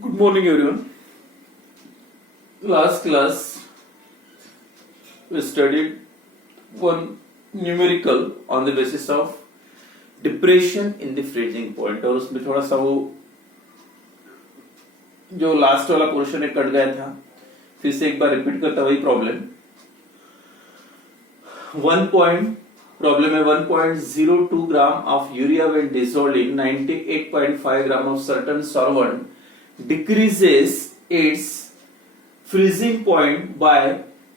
Good morning, everyone. Last class we studied one numerical on the basis of depression in the freezing point और उसमें थोड़ा सा वो जो लास्ट वाला पोर्शन है कट गया था, फिर से एक बार रिपीट करता वही प्रॉब्लम। प्रॉब्लम है 1.02 gram of urea when dissolved in 98.5 gram of certain solvent decreases its freezing point by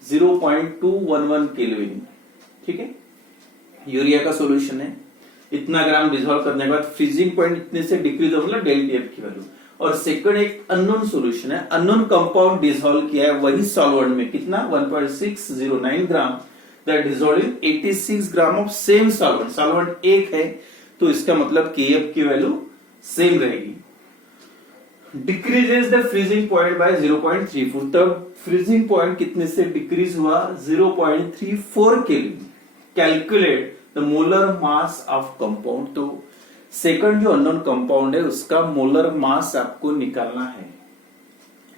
0.211 kelvin. ठीक है, यूरिया का सॉल्यूशन है, इतना ग्राम डिसॉल्व करने के बाद फ्रीजिंग पॉइंट इतने से डिक्रीज हो मतलब डेल टीएफ की वैल्यू। और सेकंड एक अननोन सॉल्यूशन है, अननोन कंपाउंड डिसॉल्व किया है वही सॉल्वेंट में, कितना 1.609 ग्राम that dissolve in 86 gram of same solvent. Solvent एक है तो इसका मतलब केएफ की वैल्यू सेम रहेगी। Decreases the freezing point by 0.34, तब फ्रीजिंग पॉइंट कितने से डिक्रीज हुआ 0.34 kelvin. Calculate the molar mass of compound, तो सेकंड जो अननोन कंपाउंड है उसका मोलर मास आपको निकालना है।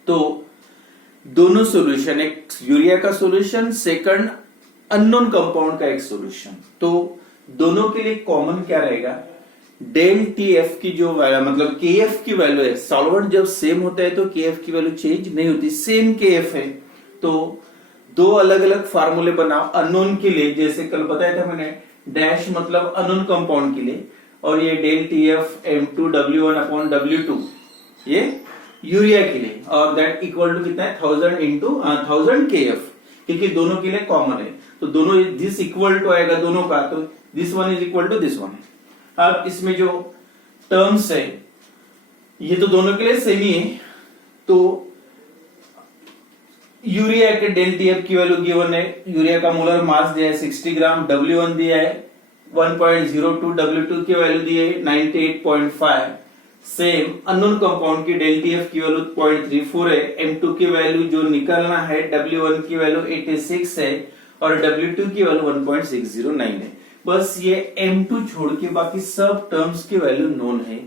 तो दोनों सॉल्यूशन, एक यूरिया का सॉल्यूशन, सेकंड अननोन कंपाउंड का एक सॉल्यूशन, तो दोनों के लिए कॉमन क्या रहेगा, डेल टीएफ की जो मतलब केएफ की वैल्यू है। सॉल्वेंट जब सेम होता है तो केएफ की वैल्यू चेंज नहीं होती, सेम केएफ है। तो दो अलग अलग फार्मूले बनाओ अननोन के लिए, जैसे कल बताया था मैंने, डैश मतलब अननोन कंपाउंड के लिए, और ये del TF M2 W1 upon W2 ये यूरिया के लिए, और दैट इक्वल टू कितना है 1000 इंटू 1000 केएफ, क्योंकि दोनों के लिए कॉमन है। तो दोनों दिस इक्वल टू आएगा दोनों का, तो this one is equal to this one. अब इसमें जो टर्म्स है ये तो दोनों के लिए सेम ही है। तो यूरिया के डेल टीएफ की वैल्यू गिवन है, यूरिया का मोलर मास दिया है 60 ग्राम, W1 दिया है 1.02, W2 की वैल्यू दी है 98.5। सेम अननोन कंपाउंड की डेल टीएफ की वैल्यू 0.34 है, M2 की वैल्यू जो निकालना है W1 की वैल्यू 86 है और W2 की वैल्यू 1.609 है। बस ये M2 छोड़ के बाकी सब टर्म्स की वैल्यू नोन है।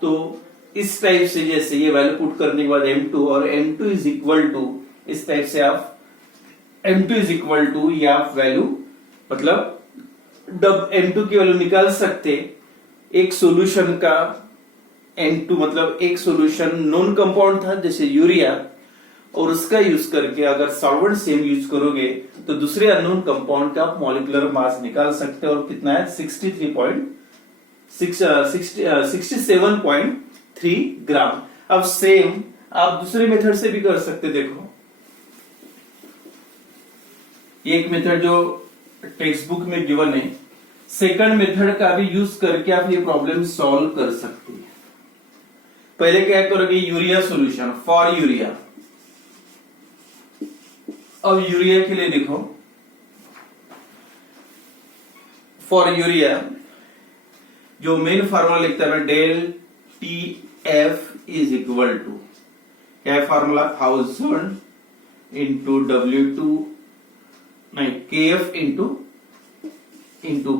तो इस टाइप से जैसे ये वैल्यू पुट करने के बाद M2 और M2 इज इक्वल टू, इस टाइप से आप M2 इज इक्वल टू या वैल्यू मतलब M2 की वैल्यू निकाल सकते। एक सॉल्यूशन का M2 मतलब एक सॉल्यूशन नॉन कंपाउंड था जैसे यूरिया, और उसका यूज करके अगर सॉल्वेंट सेम यूज करोगे तो दूसरे अननोन कंपाउंड का मॉलिक्यूलर मास निकाल सकते हो, और कितना है 67.3 ग्राम। अब सेम आप दूसरे मेथड से भी कर सकते। देखो एक मेथड जो टेक्स्ट बुक में गिवन है, सेकंड मेथड का भी यूज करके आप ये प्रॉब्लम सॉल्व कर सकते हैं। पहले क्या करोगे, यूरिया सॉल्यूशन फॉर यूरिया। अब यूरिया के लिए देखो, फॉर यूरिया जो मेन फार्मूला लिखता है मैं, del T F is equal to क्या है फार्मूला 1000 इंटू W2 नहीं KF into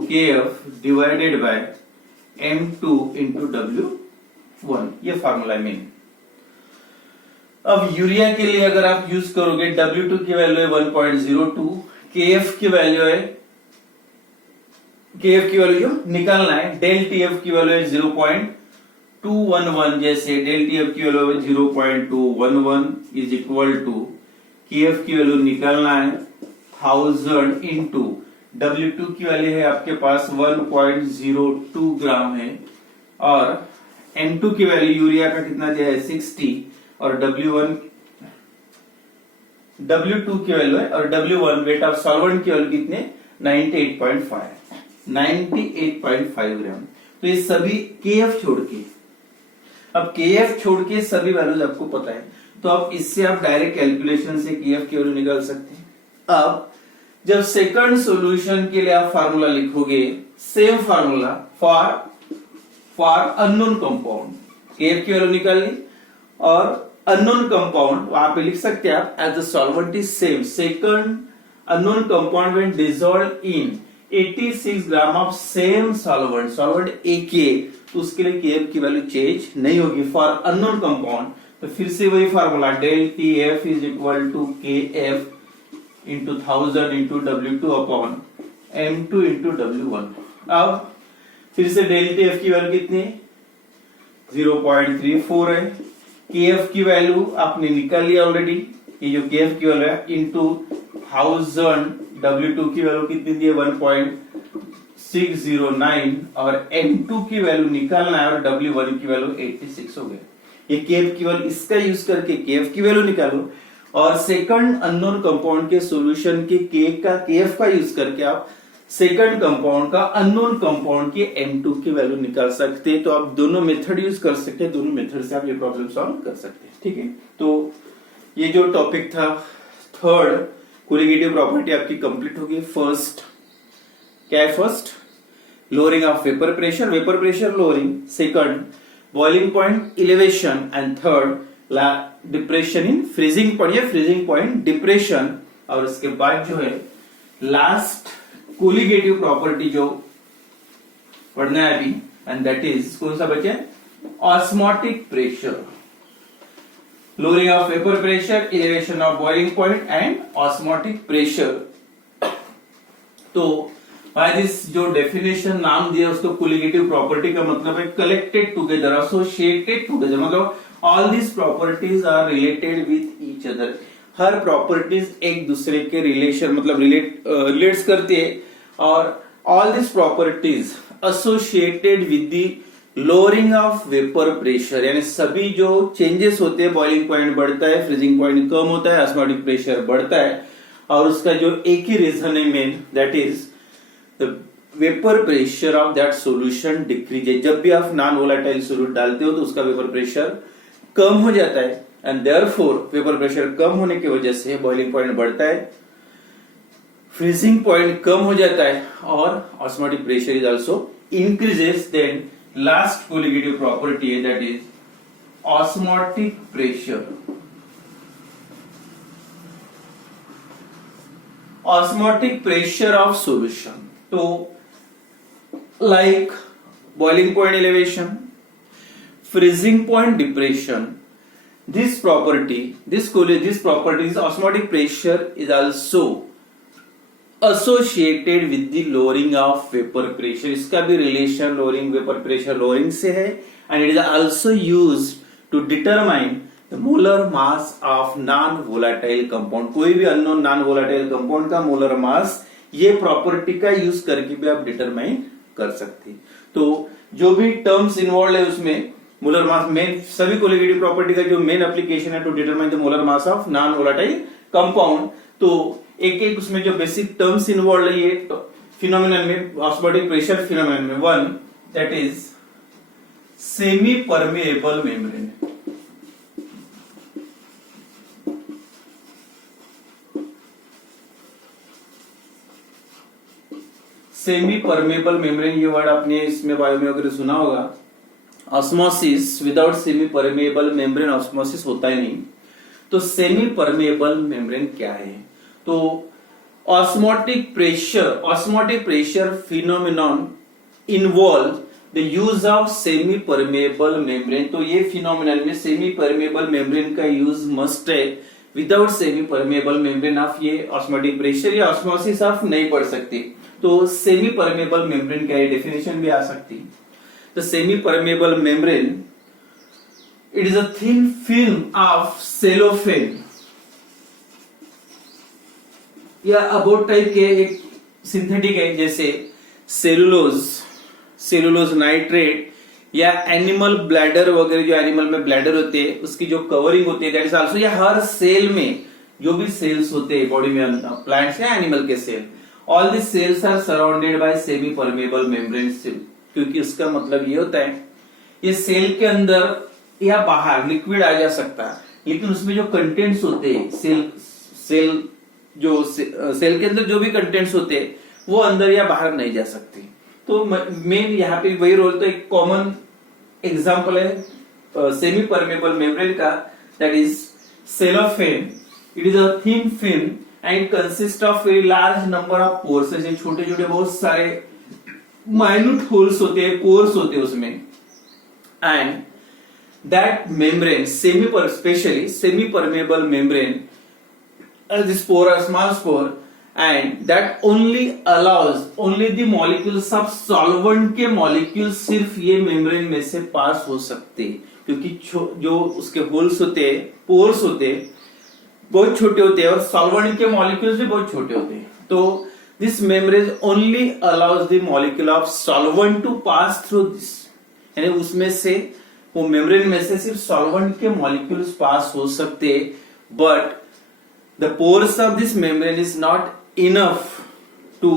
KF divided by M2 into W1, ये फार्मूला है मेन। अब यूरिया के लिए अगर आप यूज करोगे, W2 की वैल्यू है 1.02, KF की वैल्यू जो निकालना है, डेल टीएफ की वैल्यू है 0.211, जैसे डेल टीएफ की वैल्यू है 0.211 इज इक्वल टू KF की वैल्यू निकालना है 1000 इंटू W2 की वैल्यू है आपके पास 1.02 ग्राम है, और M2 की वैल्यू यूरिया का कितना दिया है 60, और W2 की वैल्यू है, और W1 वेट ऑफ सॉल्वेंट की वैल्यू कितने 98.5 ग्राम। तो ये सभी KF छोड़ के, अब KF छोड़ के सभी वैल्यूज आपको पता है, तो अब इससे आप डायरेक्ट कैलकुलेशन से KF की वैल्यू निकाल सकते हैं। अब जब सेकंड सॉल्यूशन के लिए आप फार्मूला लिखोगे, same formula for unknown compound, KF की वैल्यू निकाल ली, और अननोन कंपाउंड वहां पे लिख सकते हैं आप, as the solvent is same, second unknown compound when dissolved in 86 gram of same solvent एक ही, तो उसके लिए केएफ की वैल्यू चेंज नहीं होगी फॉर अननोन कंपाउंड। तो फिर से वही formula del T F is equal to K F into 1000 into W2 upon M2 into W1। अब फिर से डेल टी एफ की वैल्यू कितनी है? 0.34 है। के एफ की वैल्यू आपने निकाल लिया ऑलरेडी, ये जो के एफ की वैल्यू है इंटू 1000, W2 की वैल्यू कितनी दी है? 1.609 और M2 की वैल्यू निकालना है और W1 की वैल्यू 86 हो गई। ये केएफ की वैल्यू, इसका यूज करके केएफ की वैल्यू निकालो और सेकंड अननोन कंपाउंड के सॉल्यूशन के केएफ का यूज करके आप सेकंड कंपाउंड का अननोन कंपाउंड के M2 की वैल्यू निकाल सकते हैं। तो आप दोनों मेथड यूज कर सकते हैं, दोनों मेथड से आप ये प्रॉब्लम सॉल्व कर सकते हैं। ठीक है, तो ये जो टॉपिक था थर्ड कोलिगेटिव प्रॉपर्टी आपकी कंप्लीट होगी। फर्स्ट क्या है? First lowering of vapour pressure lowering, second boiling point elevation and third depression in freezing point या फ्रीजिंग पॉइंट डिप्रेशन। और उसके बाद जो है लास्ट कोलिगेटिव प्रॉपर्टी जो पढ़ना है अभी, एंड दैट इज कौन सा बचे? Osmotic pressure, lowering of vapour pressure, elevation of boiling point and osmotic pressure. तो बाय दिस जो डेफिनेशन नाम दिया उसको कोलिगेटिव प्रॉपर्टी का मतलब है कलेक्टेड टुगेदर, एसोसिएटेड टुगेदर, मतलब all this properties are related with each other. हर प्रॉपर्टीज एक दूसरे के रिलेशन मतलब रिलेट्स करती है और all this properties associated with the lowering of vapour pressure, यानी सभी जो चेंजेस होते हैं, बॉइलिंग पॉइंट बढ़ता है, फ्रीजिंग पॉइंट कम होता है, ऑस्मोटिक प्रेशर बढ़ता है और उसका जो एक ही रीजन है main, that is the vapour pressure of that solution decrease. जब भी आप नॉन वोलेटाइल सॉल्यूट डालते हो तो उसका वेपर प्रेशर कम हो जाता है एंड देयरफॉर वेपर प्रेशर कम होने की वजह से बॉइलिंग पॉइंट बढ़ता है, फ्रीजिंग पॉइंट कम हो जाता है और osmotic pressure is also increases. Then last colligative property है that is osmotic pressure. Osmotic pressure of solution, तो like boiling point elevation, freezing point depression, this property is osmotic pressure is also associated with the lowering of vapor pressure। इसका भी relation lowering vapor pressure lowering से है and it is also used to determine the molar mass of non volatile compound। कोई भी unknown non volatile compound का molar mass ये property का use करके भी आप डिटरमाइन कर सकते हैं। तो जो भी टर्म्स इन्वॉल्व है उसमें मोलर मास, मेन सभी कोलिगेटिव प्रॉपर्टी का जो मेन एप्लीकेशन है to determine the molar mass of non volatile compound. तो एक एक उसमें जो बेसिक टर्म्स इन्वॉल्व है ये फिनोमिनन में, ऑस्मोटिक प्रेशर फिनोमिनन में, one that is semi permeable membrane. Semi permeable membrane ये वर्ड आपने इसमें बायो में वगैरह सुना होगा। Osmosis, without semi permeable membrane osmosis होता ही नहीं। तो सेमी परमेएबल मेम्ब्रेन क्या है? तो osmotic pressure phenomenon involve the use of semi permeable membrane. तो ये फिनोमिनन में सेमी परमेएबल मेम्ब्रेन का यूज मस्ट है। विदाउट सेमी परमेएबल मेम्ब्रेन आप ये ऑस्मोटिक प्रेशर या ऑस्मोसिस आप नहीं पढ़ सकते। तो सेमी परमेएबल मेम्ब्रेन का ये डेफिनेशन भी आ सकती है। The semi-permeable membrane, it is a thin film of cellophane या अबोट टाइप के एक सिंथेटिक है, जैसे सेलुलोज नाइट्रेट या एनिमल ब्लैडर वगैरह, जो एनिमल में ब्लैडर होते हैं उसकी जो कवरिंग होती है दैट इज आल्सो, या हर सेल में जो भी सेल्स होते हैं बॉडी में, प्लांट्स या एनिमल के cell, all this cells are surrounded by semi permeable membrane. क्योंकि उसका मतलब ये होता है ये सेल के अंदर या बाहर लिक्विड आ जा सकता है, लेकिन उसमें जो कंटेंट्स होते हैं सेल के अंदर जो भी कंटेंट्स होते हैं वो अंदर या बाहर नहीं जा सकते। तो मेन यहाँ पे वही रोल, तो एक कॉमन एग्जांपल है सेमी परमेएबल मेम्ब्रेन का, that is cellophane. It is a thin film and consist of very large number of pores. ऐसे छोटे छोटे बहुत सारे माइन्यूट होल्स होते हैं, पोर्स होते हैं उसमें, and that membrane, especially semi-permeable membrane, this spore, a small spore, and that only allows only the molecules of solvent के molecules सिर्फ ये membrane में से पास हो सकते, क्योंकि जो उसके होल्स होते हैं, पोर्स होते हैं, बहुत छोटे होते हैं और सॉल्वेंट के मॉलिक्यूल्स भी बहुत छोटे होते हैं. तो this membrane only allows the molecule of solvent to pass through this, यानी उसमें से वो मेम्ब्रेन में से सिर्फ सॉल्वेंट के मॉलिक्यूल्स पास हो सकते, but the pores of this membrane is not enough to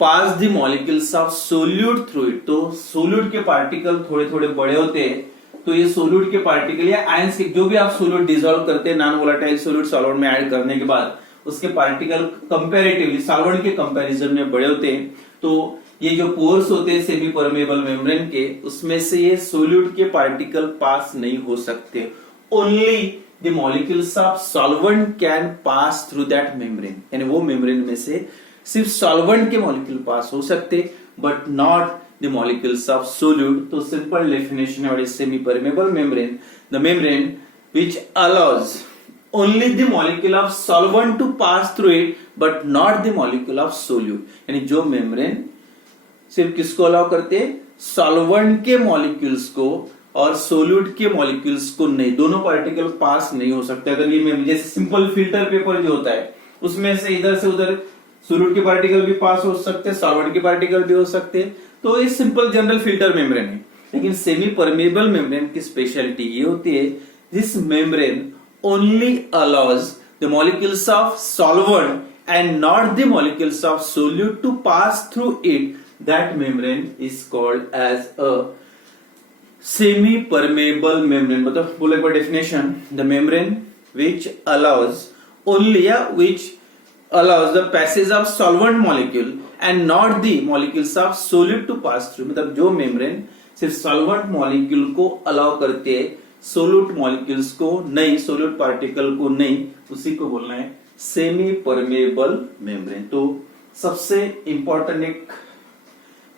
pass the molecules of solute through it. तो सोल्यूट के पार्टिकल थोड़े थोड़े बड़े होते हैं, तो ये सोल्यूट के पार्टिकल या आयंस के जो भी आप सोल्यूट डिसॉल्व करते हैं नॉन वोलेटाइल सोल्यूट सॉल्वेंट में ऐड करने के बाद, उसके पार्टिकल कंपैरेटिवली सॉल्वेंट के कंपैरिजन में बड़े होते हैं. तो ये जो पोर्स होते हैं सेमी परमेबल मेम्ब्रेन के, उसमें से ये सोल्यूट के पार्टिकल पास नहीं हो सकते. Only the molecules of solvent can pass through that membrane, यानी वो मेम्ब्रेन में से सिर्फ सॉल्वेंट के मॉलिक्यूल पास हो सकते, but not the molecules of solute. तो सिंपल डेफिनेशन है semi permeable membrane, the membrane which allows only the molecule of solvent to pass through it but not the molecule of solute. यानी जो membrane सिर्फ किसको allow करते हैं, solvent के molecules को, और सोल्यूट के मॉलिक्यूल्स को नहीं, दोनों पार्टिकल पास नहीं हो सकते. अगर ये जैसे सिंपल फिल्टर पेपर जो होता है उसमें से इधर से उधर सोल्यूट के पार्टिकल भी पास हो सकते हैं, सॉल्वेंट के पार्टिकल भी हो सकते हैं. तो ये सिंपल जनरल फिल्टर मेम्ब्रेन है. लेकिन सेमी परमेबल मेम्ब्रेन की स्पेशलिटी ये होती है, this membrane only allows the molecules of solvent and not the molecules of solute to pass through it. That membrane is called as a semi-permeable membrane. मतलब बोलो एक बार definition, the membrane which allows the passage of solvent molecule and not the molecules of solute to pass through. मतलब जो membrane सिर्फ solvent molecule को allow करते हैं, solute molecules को नहीं, सोल्यूट पार्टिकल को नहीं, उसी को बोलना है सेमी परमेबल मेम्ब्रेन. तो सबसे इंपॉर्टेंट एक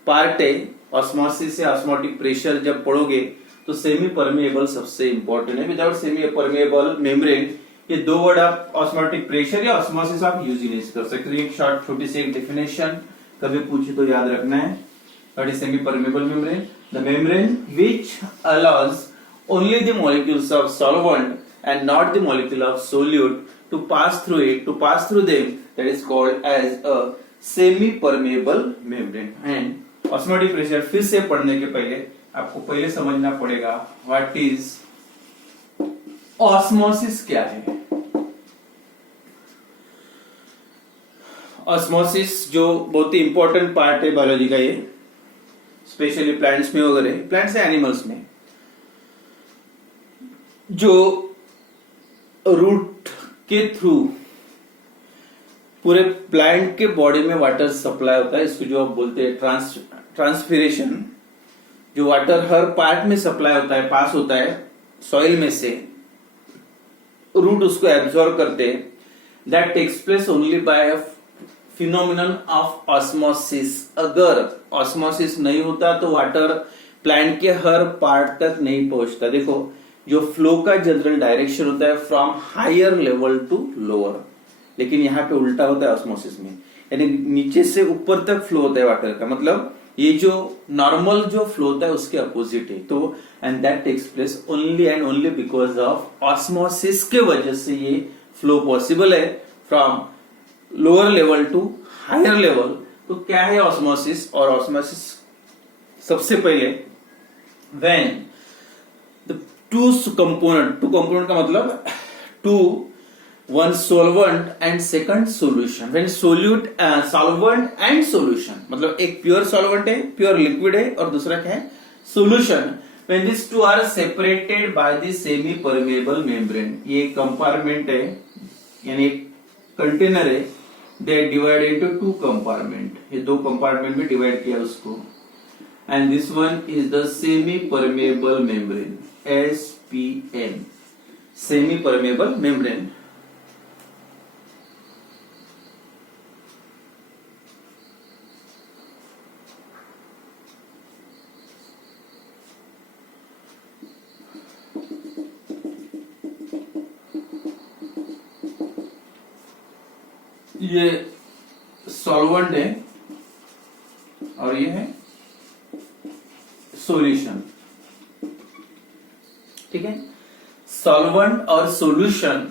पार्ट है ऑस्मोसिस या ऑस्मोटिक प्रेशर. जब पढ़ोगे तो सेमी परमेबल सबसे इंपॉर्टेंट है. विदाउट सेमी परमेबल मेम्ब्रेन ये दो वर्ड आप ऑस्मोटिक प्रेशर या ऑस्मोसिस आप यूज ही नहीं कर सकते. एक शॉर्ट छोटी सी एक डेफिनेशन कभी पूछे तो याद रखना है. What is semi permeable membrane? The membrane which allows only the molecules of solvent and not the molecule of solute to pass through them, that is called as a semi permeable membrane. And osmotic pressure फिर से पढ़ने के पहले आपको पहले समझना पड़ेगा what is osmosis क्या है. osmosis जो बहुत ही इंपॉर्टेंट पार्ट है बायोलॉजी का, ये स्पेशली प्लांट्स में वगैरह, प्लांट्स या एनिमल्स में, जो रूट के थ्रू पूरे प्लांट के बॉडी में वाटर सप्लाई होता है, इसको जो आप बोलते हैं ट्रांसपिरेशन. जो वाटर हर पार्ट में सप्लाई होता है, पास होता है सॉइल में से, रूट उसको एब्जॉर्ब करते हैं. That takes place only by phenomenon of osmosis. अगर ऑस्मोसिस नहीं होता तो वाटर प्लांट के हर पार्ट तक नहीं पहुंचता. देखो जो फ्लो का जनरल डायरेक्शन होता है from higher level to lower, लेकिन यहाँ पे उल्टा होता है ऑस्मोसिस में, यानी नीचे से ऊपर तक फ्लो होता है वाटर का. मतलब ये जो नॉर्मल जो फ्लो होता है उसके अपोजिट है. तो and that takes place only and only because of osmosis के वजह से ये फ्लो पॉसिबल है from lower level to higher level. तो क्या है ऑस्मोसिस? और ऑस्मोसिस सबसे पहले व्हेन टू कंपोनेंट का मतलब two, one solvent and second solution. When solvent and solution, मतलब एक प्योर सॉल्वेंट है, प्योर लिक्विड है, और दूसरा क्या है, solution. When this two are separated by the semi permeable membrane. ये कंपार्टमेंट है, यानी एक कंटेनर है, they divide into two compartment. ये दो कंपार्टमेंट में डिवाइड किया उसको. And this one is the semi permeable membrane, SPM, semi permeable membrane. ये सॉल्वेंट है और ये है सॉल्यूशन, ठीक है। सॉल्वेंट और सॉल्यूशन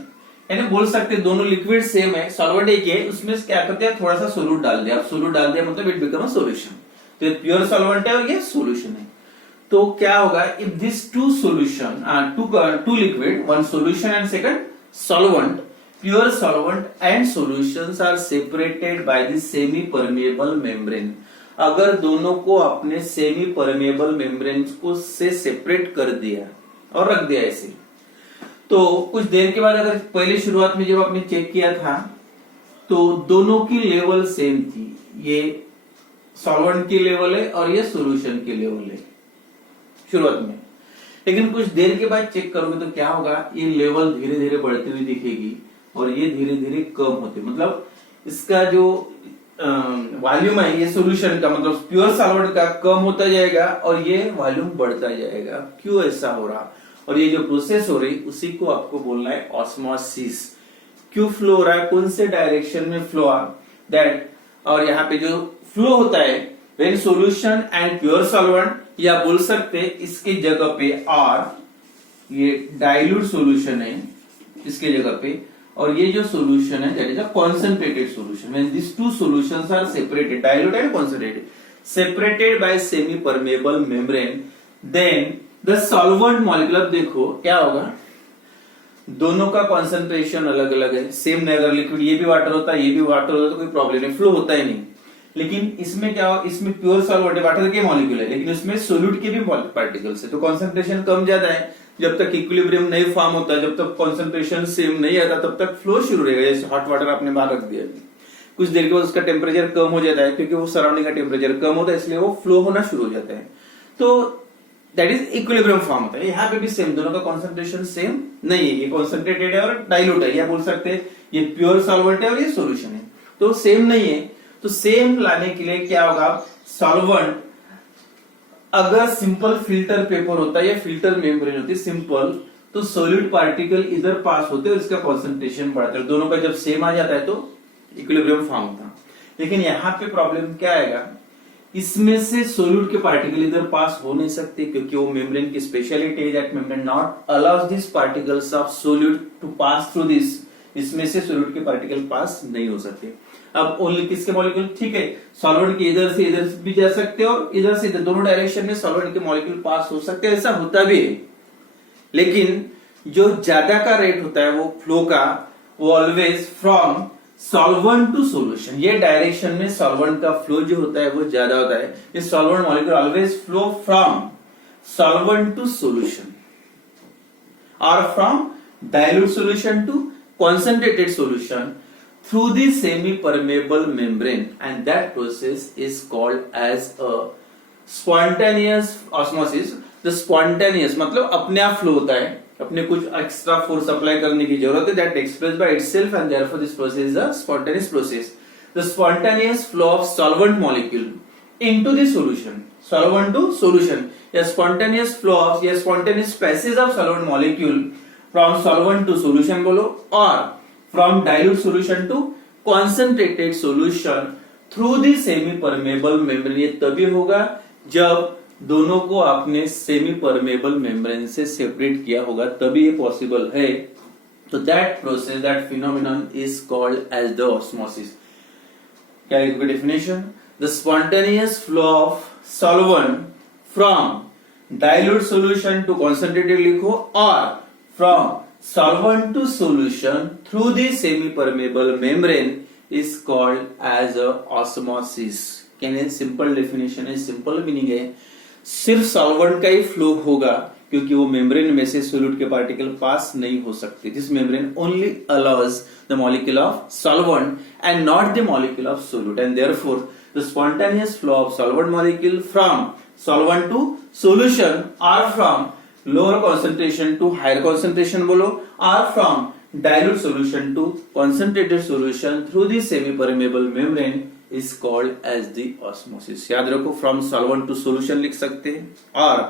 यानी बोल सकते हैं दोनों लिक्विड सेम है, सॉल्वेंट एक है, उसमें क्या करते हैं थोड़ा सा सोल्यूट डाल दिया, अब सोल्यूट डाल दिया मतलब इट बिकम अ सॉल्यूशन। तो ये प्योर सॉल्वेंट है और ये सॉल्यूशन है। तो क्या होगा if this two solution two liquid, one solution and second solvent, pure solvent and solutions are separated by the semi permeable membrane. अगर दोनों को अपने सेमी परमेएबल मेम्ब्रेन को से सेपरेट कर दिया और रख दिया ऐसे, तो कुछ देर के बाद अगर पहले शुरुआत में जब आपने चेक किया था तो दोनों की लेवल सेम थी, ये सॉल्वेंट की लेवल है और ये सॉल्यूशन की लेवल है शुरुआत में। लेकिन कुछ देर के बाद चेक करोगे तो क्या होगा, ये लेवल धीरे धीरे बढ़ती हुई दिखेगी और ये धीरे धीरे कम होते, मतलब इसका जो वॉल्यूम है ये सॉल्यूशन का मतलब प्योर सॉल्वेंट का कम होता जाएगा और ये वॉल्यूम बढ़ता जाएगा। क्यों ऐसा हो रहा, और ये जो प्रोसेस हो रही उसी को आपको बोलना है ऑस्मोसिस। क्यों फ्लो हो रहा है, कौन से डायरेक्शन में फ्लो आ दैट, और यहाँ पे जो फ्लो होता है when solution and pure solvent, या बोल सकते इसके जगह पे आर, ये डाइल्यूट सॉल्यूशन है इसके जगह पे, और ये जो सॉल्यूशन है that is a concentrated solution. When this two solutions are separated, dilute and concentrated, separated by semi permeable membrane, then the solvent molecule, अब देखो क्या होगा, दोनों का कॉन्सेंट्रेशन अलग अलग है, सेम नहीं, अगर लिक्विड ये भी वाटर होता है ये भी वाटर होता है तो कोई प्रॉब्लम नहीं, फ्लो होता ही नहीं। लेकिन इसमें क्या हो, इसमें प्योर सॉल्वेंट वाटर के मॉलिक्यूल है लेकिन उसमें सोल्यूट के भी पार्टिकल्स है, तो कॉन्सेंट्रेशन कम ज्यादा है। जब तक इक्विलिब्रियम नहीं फॉर्म होता, जब तक कॉन्सेंट्रेशन सेम नहीं आता तब तक फ्लो शुरू रहेगा। जैसे हॉट वाटर आपने बाहर रख दिया, कुछ देर के बाद उसका टेम्परेचर कम हो जाता है क्योंकि वो सराउंडिंग का टेम्परेचर कम होता है, इसलिए वो फ्लो होना शुरू हो जाता है, तो दैट इज इक्विलिब्रियम फॉर्म होता है। यहाँ पे भी सेम, दोनों का कॉन्सेंट्रेशन सेम नहीं है, ये कॉन्सेंट्रेटेड है और डाइल्यूट है, या बोल सकते हैं ये प्योर सॉल्वेंट है और ये सॉल्यूशन है, तो सेम नहीं है। तो सेम लाने के लिए क्या होगा, सॉल्वेंट अगर सिंपल फिल्टर पेपर होता है या फिल्टर मेम्ब्रेन होती है सिंपल, तो सोल्यूट पार्टिकल इधर पास होते हैं और इसका कॉन्सेंट्रेशन बढ़ता है, दोनों का जब सेम आ जाता है तो इक्विलिब्रियम फॉर्म होता। लेकिन यहाँ पे प्रॉब्लम क्या आएगा, इसमें से सोल्यूट के पार्टिकल इधर पास हो नहीं सकते क्योंकि वो मेम्ब्रेन की स्पेशलिटी है that membrane not allows this particles of solute to pass through this, इसमें से सोल्यूट के पार्टिकल पास नहीं हो सकते। अब ओनली किसके मॉलिक्यूल, ठीक है, सॉल्वेंट के इधर से इधर भी जा सकते हैं और इधर से इधर, दोनों डायरेक्शन में सॉल्वेंट के मॉलिक्यूल पास हो सकते हैं, ऐसा होता भी है। लेकिन जो ज्यादा का रेट होता है वो फ्लो का, वो always from solvent to solution, ये डायरेक्शन में सॉल्वेंट का फ्लो जो होता है वो ज्यादा होता है। ये solvent molecule always flow from solvent to solution और from dilute solution to concentrated solution through the semi permeable membrane, and that process is called as a spontaneous osmosis। the spontaneous मतलब अपने आप फ्लो होता है, अपने कुछ extra force apply करने की जरूरत है, that expressed by itself and therefore this process is a spontaneous process। the spontaneous flow of solvent molecule into the solution, solvent to solution, या spontaneous flow of या spontaneous passage of solvent molecule from solvent to solution बोलो, और from dilute solution to concentrated solution through the semi permeable membrane। ये तभी होगा जब दोनों को आपने सेमी परमेबल मेम्ब्रेन से सेपरेट किया होगा, तभी ये पॉसिबल है। तो that process, that phenomenon is called as the osmosis. क्या लिखोगे definition, the spontaneous flow of solvent from dilute solution to concentrated लिखो, और from solvent to solution through the semi-permeable membrane is called as a osmosis। कहने simple definition है, simple meaning है, सिर्फ solvent का ही flow होगा क्योंकि वो मेम्ब्रेन में से सोल्यूट के पार्टिकल पास नहीं हो सकते। This membrane only allows the molecule of solvent and not the molecule of solute, and therefore the spontaneous flow of solvent molecule from solvent to solution or from lower concentration to higher concentration बोलो, or from dilute solution to concentrated solution through the semi permeable membrane is called as the osmosis। याद रखो, from solvent to solution लिख सकते हैं, और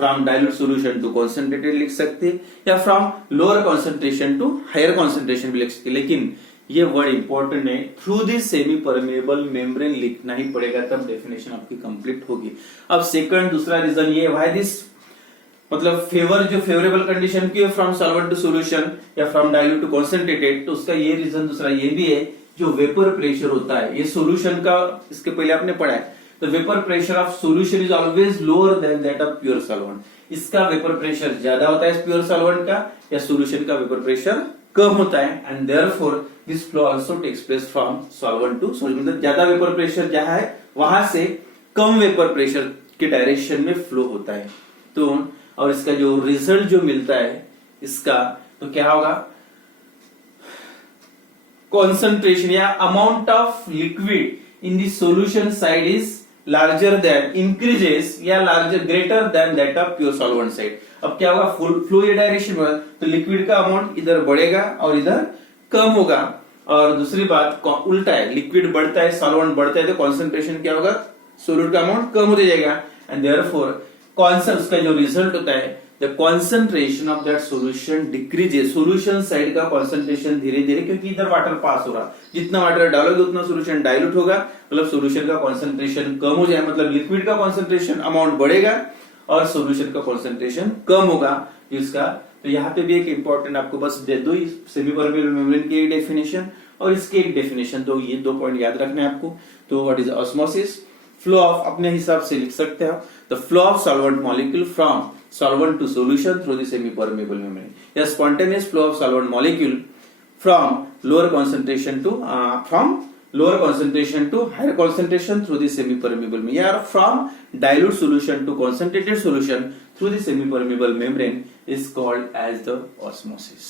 from dilute solution to concentrated लिख सकते हैं, या from lower concentration to higher concentration भी लिख सकते हैं। लेकिन ये वर्ड इंपॉर्टेंट है, through this semi permeable membrane लिखना ही पड़ेगा, तब डेफिनेशन आपकी कंप्लीट होगी। अब सेकंड दूसरा रीजन ये व्हाई दिस, मतलब फेवर जो फेवरेबल कंडीशन की है फ्रॉम सॉल्वेंट टू सॉल्यूशन या फ्रॉम डाइल्यूट टू कॉन्सेंट्रेटेड, तो उसका ये रीजन दूसरा ये भी है, जो वेपर प्रेशर होता है ये सॉल्यूशन का, इसके पहले आपने पढ़ा है, तो vapour pressure of solution is always lower than that of pure solvent. इसका वेपर प्रेशर ज्यादा होता है प्योर सॉल्वेंट का, या सॉल्यूशन का वेपर प्रेशर कम होता है, and therefore this flow also takes place from solvent to solution. मतलब ज्यादा वेपर प्रेशर जहां है वहां से कम वेपर प्रेशर के डायरेक्शन में फ्लो होता है। तो और इसका जो रिजल्ट जो मिलता है इसका, तो क्या होगा, कॉन्सेंट्रेशन या amount of liquid in the solution side is larger than, increases या larger greater than that of pure solvent side. अब क्या होगा, फ्लो ये डायरेक्शन में, तो लिक्विड का अमाउंट इधर बढ़ेगा और इधर कम होगा। और दूसरी बात उल्टा है, लिक्विड बढ़ता है सॉल्वेंट बढ़ता है, तो कॉन्सेंट्रेशन क्या होगा, सोल्यूट का अमाउंट कम होते जाएगा, एंड देयरफॉर उसका जो रिजल्ट होता है, the concentration of that solution decreases, solution side का कॉन्सेंट्रेशन धीरे धीरे, क्योंकि इधर वाटर पास हो रहा, जितना वाटर डालोगे उतना सॉल्यूशन डाइल्यूट होगा, मतलब सॉल्यूशन का कॉन्सेंट्रेशन कम हो जाए, मतलब लिक्विड का कॉन्सेंट्रेशन अमाउंट बढ़ेगा और सॉल्यूशन का कॉन्सेंट्रेशन कम होगा इसका। तो यहाँ पे भी एक इंपॉर्टेंट आपको बस दे दो, सेमी परमेबल मेम्ब्रेन की डेफिनेशन और इसके एक डेफिनेशन, तो ये 2 पॉइंट याद रखना है आपको। तो what is osmosis, flow of, अपने हिसाब से लिख सकते हो, the flow of solvent molecule from solvent to solution through the semi permeable membrane, या spontaneous flow of solvent molecule from lower concentration to higher concentration through the semi-permeable membrane, or from dilute solution to concentrated solution through the semi-permeable membrane is called as the osmosis.